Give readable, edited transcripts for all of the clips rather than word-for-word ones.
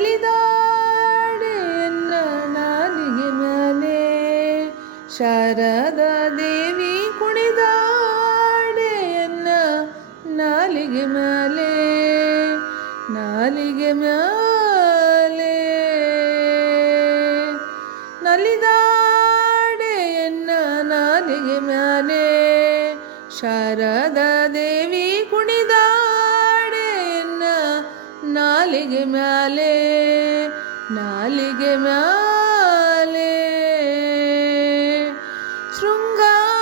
ನಲಿದಾಡೆ ಎನ್ನ ನಾಲಿಗೆ ಮ್ಯಾಲೆ ಶಾರದಾ ದೇವಿ ಕುಣಿದಾಡೆ ಎನ್ನ ನಾಲಿಗೆ ಮ್ಯಾಲೆ ನಾಲಿಗೆ ಮ್ಯಾಲೆ ನಲಿದಾಡೆ ಎನ್ನ ನಾಲಿಗೆ ಮ್ಯಾಲೆ ಶಾರದಾ ದೇವಿ ಕುಣಿದಾಡೆ ಎನ್ನ ನಾಲಿಗೆ ಮ್ಯಾಲೆ ನಾಲಿಗೆ ಮ್ಯಾಲೆ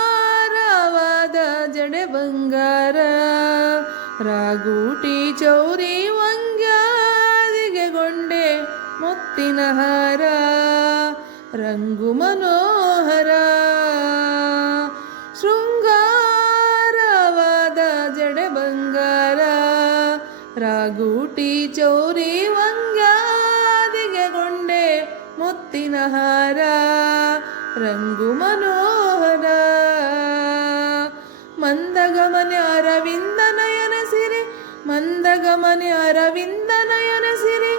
ಶೃಂಗಾರವಾದ ಜಡೆ ಬಂಗಾರ ರಾಗೂಟಿ ಚೌರಿ ವಂಗ್ಯಾದಿಗೆ ಗೊಂಡೆ ಮುತ್ತಿನ ಹಾರ ರಂಗು ಮನೋಹರ ಶೃಂಗಾರವಾದ ಜಡೆ ಬಂಗಾರ ರಾಗೂಟಿ ಚೌರಿ ವಂಗ್ಯಾದಿಗೆ ಗೊಂಡೆ ಮುತ್ತಿನ ಹಾರ ರಂಗು ಮನೋಹರ ಮಂದಗಮನೆ ಅರವಿಂದ ನಯನ ಸಿರಿ ಮಂದಗಮನೆ ಅರವಿಂದ ನಯನ ಸಿರಿ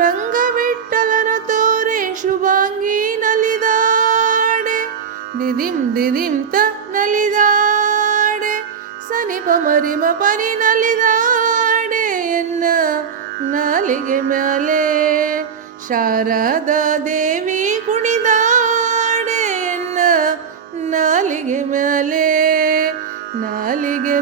ರಂಗವಿಠಲನ ತೋರೆ ಶುಭಾಂಗಿ ನಲಿದಾಡೆ ದಿದಿಂ ದಿದಿಂ ತ ನಲಿದಾಡೆ ಸನಿಪ ಮರಿಮ ಪನಿ ನಲಿದಾಡೆ ಎನ್ನ ನಾಲಿಗೆ ಮ್ಯಾಲೆ ಶಾರದಾ ದೇವಿ ಕುಣಿದಾಡೆ ಎನ್ನ ನಾಲಿಗೆ ಮ್ಯಾಲೆ ನಾಲಿಗೆ